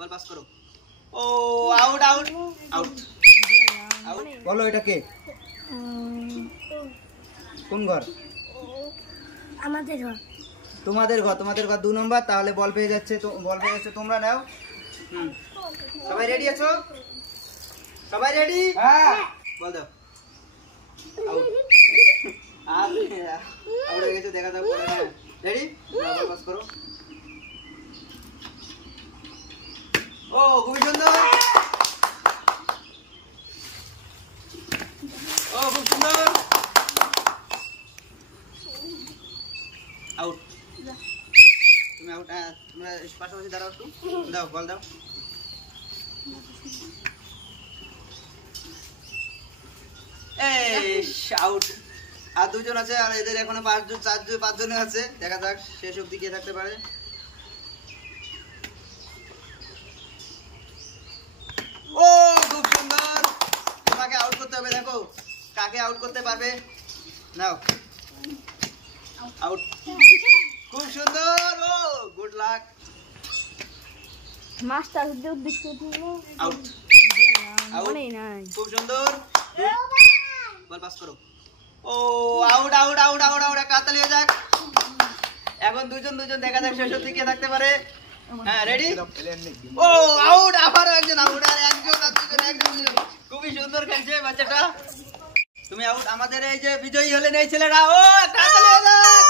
বল pass করো। ও out out out out. বলো এটা কে? কোন ঘর? আমাদের ঘর। তোমাদের ঘর। তোমাদের ঘর 2 নম্বর। তাহলে বল পেয়ে যাচ্ছে, বল পেয়ে যাচ্ছে, তোমরা নাও। সবাই রেডি আছো? সবাই রেডি? হ্যাঁ বল দাও। আউট। আউট হয়ে গেছে, দেখা দাও পরে। হ্যাঁ রেডি, বল পাস করো। ও খুবই সুন্দর। ও খুব সুন্দর। আউট। তুমি আউট। তোমরা পাশাপাশি দাঁড়াও একটু। দাও বল দাও। এই আউট। আর 2 জন আছে, আর এদের এখনো 5 জন 4 জন 5 জনে আছে। দেখা যাক শেষ অবধি কে থাকতে পারে। ও খুব সুন্দর। তোমাকে আউট করতে হবে, দেখো কাকে আউট করতে পারবে। নাও আউট। খুব সুন্দর। ও গুড লাক। মাস্টার হুজুর বিস্কুট নিলো। Out out. খুব সুন্দর। বল পাস করো। ও out out out out out. কাতালি হয়ে যাক। এখন 2 জন দেখা যাক শেষ অবধি কে থাকতে পারে। হ্যাঁ রেডি। ও আউট। আবারও একজন আউট। আর একজন আর 2 জন একজন। খুবই সুন্দর খেলছে বাচ্চাটা। তুমি আউট। আমাদের এই যে বিজয়ী হলেন এই ছেলেরা। ও কাতালি হয়ে যাক।